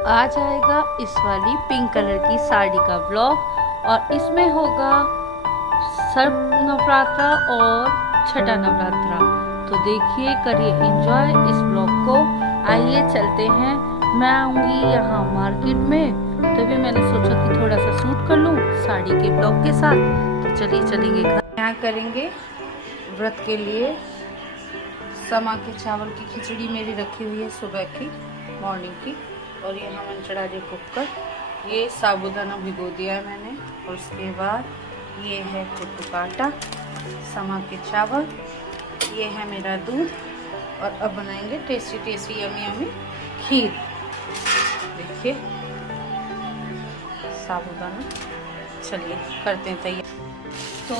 आ जाएगा इस वाली पिंक कलर की साड़ी का ब्लॉग और इसमें होगा सर्व नवरात्रा और छठा नवरात्रा। तो देखिए, करिए एंजॉय इस ब्लॉग को। आइए चलते हैं। मैं आऊँगी यहाँ मार्केट में, तभी मैंने सोचा कि थोड़ा सा शूट कर लूँ साड़ी के ब्लॉग के साथ। तो चलिए चलेंगे घर। यहाँ करेंगे व्रत के लिए समा के चावल की खिचड़ी मेरी रखी हुई है सुबह की मॉर्निंग की। और यहाँ मैंने चढ़ा दिया कुकर। ये साबूदाना भिगो दिया है मैंने। और उसके बाद ये है कुट्टू का आटा, समा के चावल, ये है मेरा दूध। और अब बनाएंगे टेस्टी टेस्टी यमी यमी खीर। देखिए साबूदाना। चलिए करते हैं तैयार। तो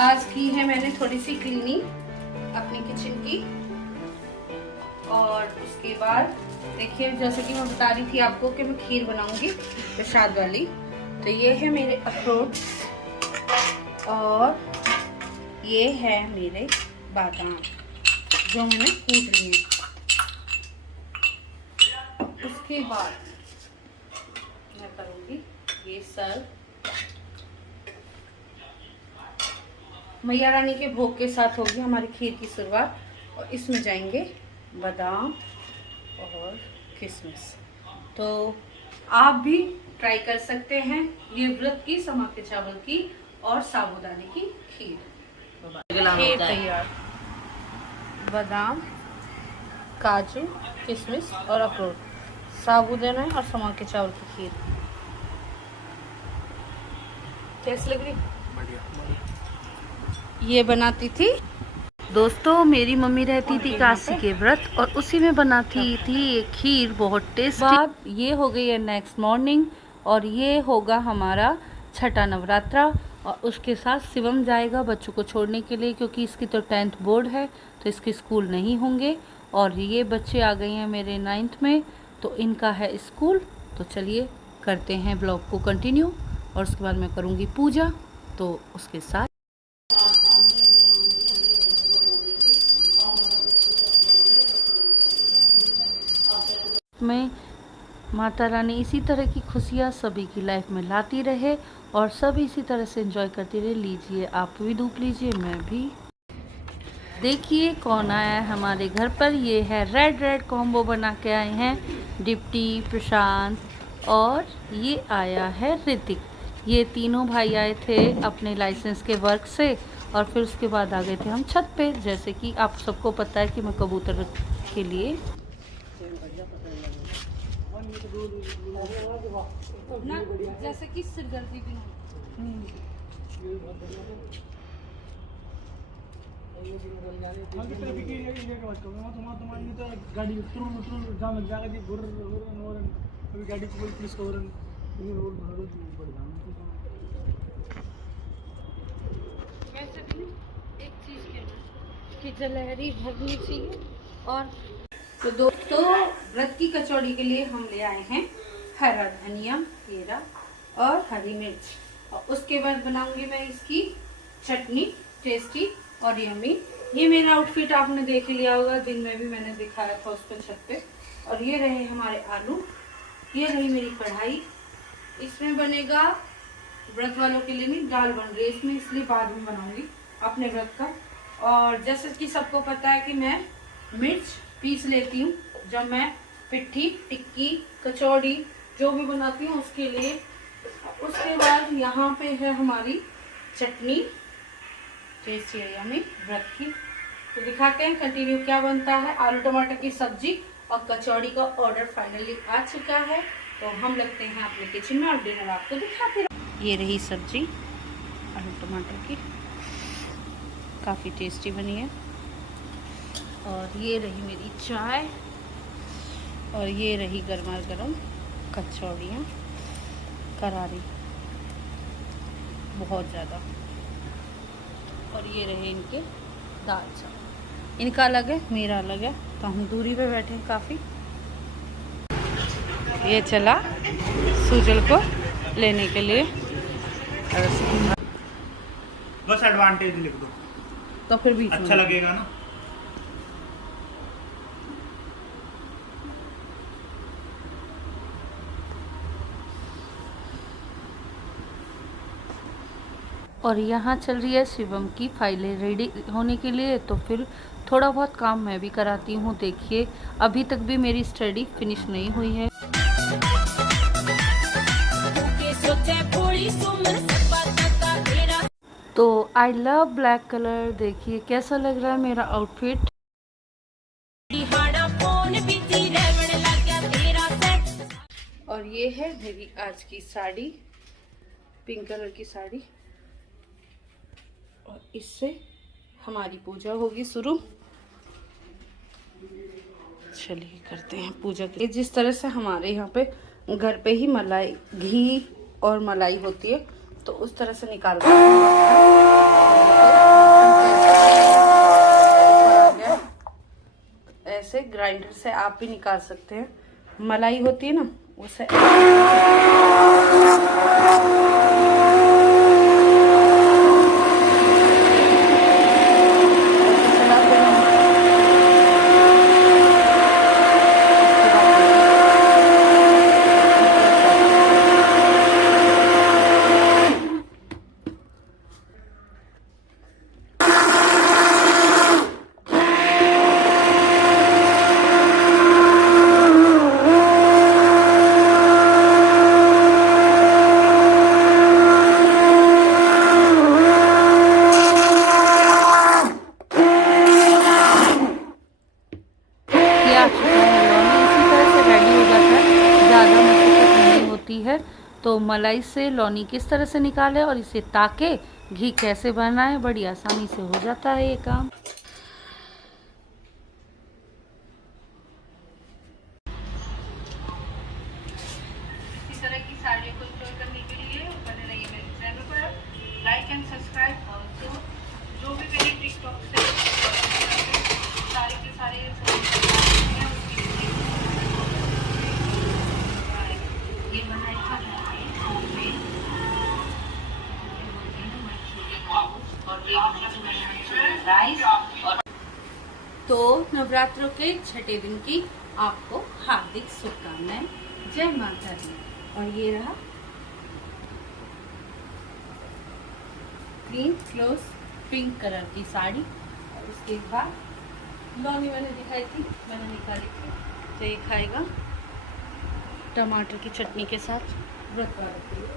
आज की है मैंने थोड़ी सी क्लीनिंग अपनी किचन की। और उसके बाद देखिए, जैसे कि मैं बता रही थी आपको कि मैं खीर बनाऊंगी प्रसाद वाली। तो ये है मेरे अखरोट और ये है मेरे बादाम जो मैंने कूट लिए। उसके बाद मैं करूंगी ये सर्व मैया रानी के भोग के साथ होगी हमारी खीर की शुरुआत। और इसमें जाएंगे बादाम और किशमिश। तो आप भी ट्राई कर सकते हैं ये व्रत की समा के चावल की और साबूदाने की खीर। खीर तैयार। बादाम, काजू, किशमिश और अखरोट, साबूदाना और समा के चावल की खीर। कैसी लग रही? ये बनाती थी दोस्तों मेरी मम्मी, रहती थी काशी के व्रत और उसी में बनाती थी ये खीर, बहुत टेस्टी। ये हो गई है नेक्स्ट मॉर्निंग और ये होगा हमारा छठा नवरात्रा। और उसके साथ शिवम जाएगा बच्चों को छोड़ने के लिए, क्योंकि इसकी तो 10th बोर्ड है तो इसके स्कूल नहीं होंगे। और ये बच्चे आ गए हैं मेरे 9th में, तो इनका है स्कूल। तो चलिए करते हैं ब्लॉग को कंटिन्यू। और उसके बाद मैं करूँगी पूजा। तो उसके साथ में माता रानी इसी तरह की खुशियाँ सभी की लाइफ में लाती रहे और सब इसी तरह से एंजॉय करती रहे। लीजिए आप भी धूप लीजिए, मैं भी। देखिए कौन आया है हमारे घर पर। ये है रेड रेड कॉम्बो बना के आए हैं डिप्टी, प्रशांत और ये आया है ऋतिक। ये तीनों भाई आए थे अपने लाइसेंस के वर्क से और फिर उसके बाद आ गए थे हम छत पे। जैसे कि आप सबको पता है कि मैं कबूतर के लिए ना, जैसे कि सिरदर्दी भी गाड़ी पुलिस को वैसे भी एक चीज की जलहरी भरनी चाहिए। और तो दोस्तों व्रत की कचौड़ी के लिए हम ले आए हैं हरा धनिया, केरा और हरी मिर्च। और उसके बाद बनाऊंगी मैं इसकी चटनी टेस्टी और यमी। ये मेरा आउटफिट आपने देख लिया होगा, दिन में भी मैंने दिखाया था उस पर छत पे। और ये रहे हमारे आलू, ये रही मेरी कढ़ाई। इसमें बनेगा व्रत वालों के लिए नहीं, दाल बन रही है इसमें, इसलिए बाद में बनाऊंगी अपने व्रत का। और जैसे कि सबको पता है कि मैं मिर्च पीस लेती हूँ जब मैं पिट्ठी, टिक्की, कचौड़ी जो भी बनाती हूँ उसके लिए। उसके बाद यहाँ पे है हमारी चटनी टेस्टी यमी व्रत की। तो दिखाते हैं कंटिन्यू क्या बनता है। आलू टमाटर की सब्जी और कचौड़ी का ऑर्डर फाइनली आ चुका है। तो हम लगते हैं अपने किचन में और डिनर आपको दिखाते हैं। ये रही सब्जी आलू टमाटर की, काफ़ी टेस्टी बनी है। और ये रही मेरी चाय और ये रही गर्मा गर्म कचौड़ियाँ, करारी बहुत ज़्यादा। और ये रहे इनके दाल चावल। इनका अलग है, मेरा अलग है, तो हम दूरी पे बैठे हैं काफ़ी। ये चला सुजल को लेने के लिए। बस एडवांटेज लिख दो तो फिर भी अच्छा लगेगा ना। और यहाँ चल रही है शिवम की फाइलें रेडी होने के लिए, तो फिर थोड़ा बहुत काम मैं भी कराती हूँ। देखिए अभी तक भी मेरी स्टडी फिनिश नहीं हुई है। तो आई लव ब्लैक कलर। देखिए कैसा लग रहा है मेरा आउटफिट। और ये है मेरी आज की साड़ी, पिंक कलर की साड़ी, और इससे हमारी पूजा होगी शुरू। चलिए करते हैं पूजा के लिए। जिस तरह से हमारे यहाँ पे घर पे ही मलाई, घी और मलाई होती है, तो उस तरह से निकालते हैं। ऐसे ग्राइंडर से आप भी निकाल सकते हैं। मलाई होती है ना, उसे है। तो मलाई से लौनी किस तरह से निकाले और इसे ताके घी कैसे बनाए, बड़ी आसानी से हो जाता है ये काम। इसी तरह की साड़ियों को एंजॉय करने के लिए बने रहिए मेरे चैनल पर, लाइक एंड सब्सक्राइब। ऑल्सो जो भी मेरे टिकटॉक से सारे के सारे ये बनाए राइस। और तो नवरात्रों के छठे दिन की आपको हार्दिक शुभकामनाएं। जय माता दी। और ये रहा ग्रीन क्लोज पिंक कलर की साड़ी। और उसके बाद लौनी मैंने दिखाई थी, मैंने निकाली थी। तो ये खाएगा टमाटर की चटनी के साथ व्रत वाले के लिए।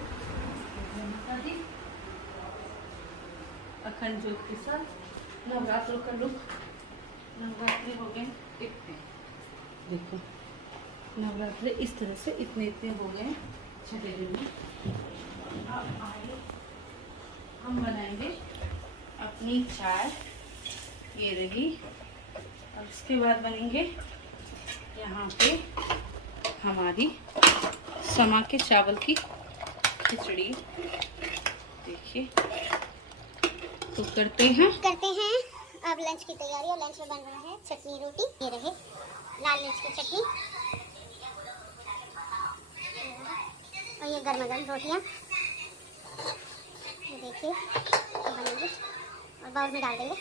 अखंड ज्योत के साथ नवरात्रों का लुक। नवरात्रि हो गए इतने, देखो नवरात्रि इस तरह से इतने हो गए छठे दिन में। अब आगे हम बनाएंगे अपनी चाय, ये रही। और उसके बाद बनेंगे यहाँ पे हमारी समा के चावल की खिचड़ी। देखिए तो करते हैं अब लंच की तैयारी। और लंच में बन रहा है चटनी रोटी। ये रहे लाल मिर्च की चटनी और ये गर्मा गर्म रोटियाँ। ये देखिए बनेंगी और बाउल में डाल देंगे।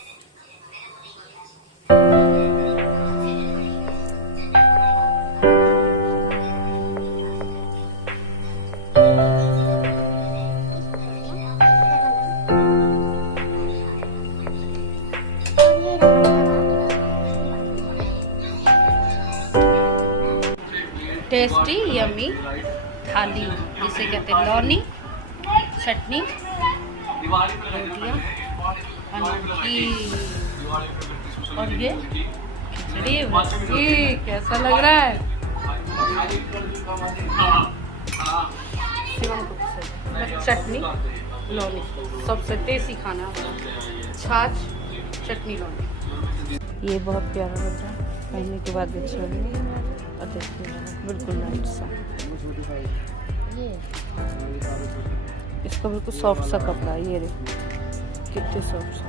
टेस्टी यम्मी थाली जिसे कहते हैं लौनी, चटनी, रोटियाँ, अनोखी और ये खिचड़ी। कैसा लग रहा है? चटनी लौनी सबसे देसी खाना, छाछ चटनी लौनी। ये बहुत प्यारा लग रहा है, पहनने के बाद अच्छा लगेगा। और देखिए बिल्कुल लाइट सा, ये इसका बिल्कुल सॉफ्ट सा कपड़ा है। ये कितने सॉफ्ट सा।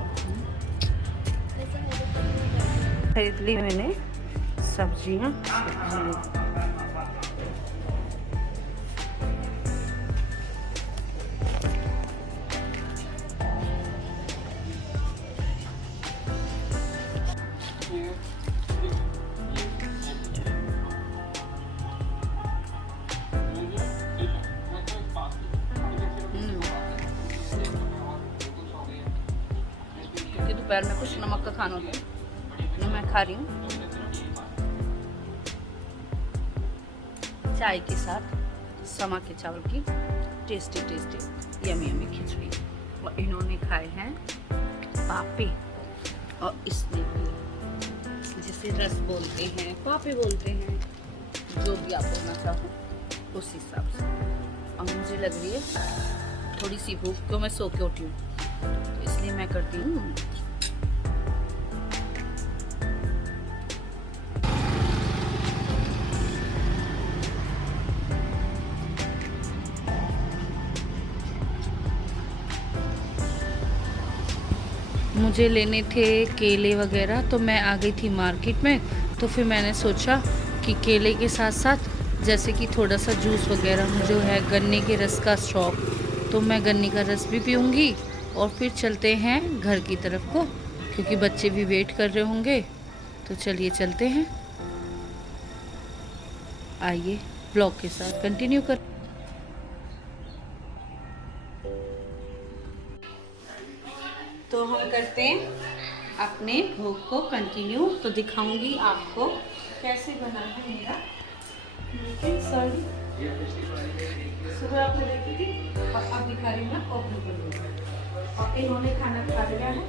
खरीद ली मैंने सब्जियाँ। दोपहर में कुछ नमक का खाना होता है, तो मैं खा रही हूँ चाय के साथ समा के चावल की टेस्टी टेस्टी यमी यमी खिचड़ी। और इन्होंने खाए हैं पापे, और इसने भी जिसे रस बोलते हैं, पापे बोलते हैं, जो भी आप बोलना चाहो उस हिसाब से। और मुझे लग रही है थोड़ी सी भूख, क्यों मैं सो के उठी हूँ, तो इसलिए मैं करती हूँ मुझे लेने थे केले वगैरह, तो मैं आ गई थी मार्केट में। तो फिर मैंने सोचा कि केले के साथ साथ जैसे कि थोड़ा सा जूस वगैरह, मुझे है गन्ने के रस का शौक, तो मैं गन्ने का रस भी पीऊँगी। और फिर चलते हैं घर की तरफ को, क्योंकि बच्चे भी वेट कर रहे होंगे। तो चलिए चलते हैं, आइए ब्लॉग के साथ कंटिन्यू कर। तो हम करते हैं अपने भोग को कंटिन्यू। तो दिखाऊंगी आपको कैसे बना है मेरा साड़ी। सुबह आपने देखी थी और अब दिखा रही हूँ मैं ओपन करूँगी। और इन्होंने खाना खा लिया है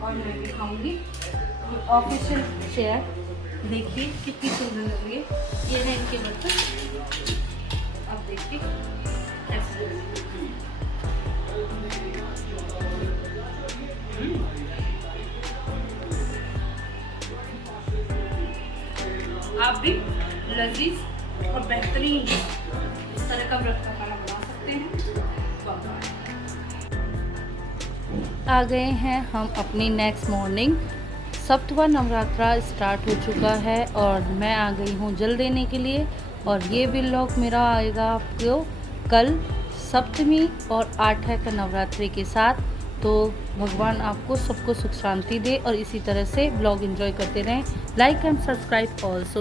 और मैं दिखाऊंगी ऑफिशियल चेयर। देखिए कितनी सुंदर लग रही है, ये है इनके बर्तन। अब देखिए कैसे आप भी लजीज और बेहतरीन इस तरह का व्रत का खाना बना सकते हैं। आ गए हैं हम अपनी नेक्स्ट मॉर्निंग। सप्तवा नवरात्रा स्टार्ट हो चुका है और मैं आ गई हूँ जल देने के लिए। और ये व्लॉग मेरा आएगा आपको कल सप्तमी और 8 का नवरात्रि के साथ। तो भगवान आपको सबको सुख शांति दे और इसी तरह से ब्लॉग एंजॉय करते रहें। Like and subscribe also.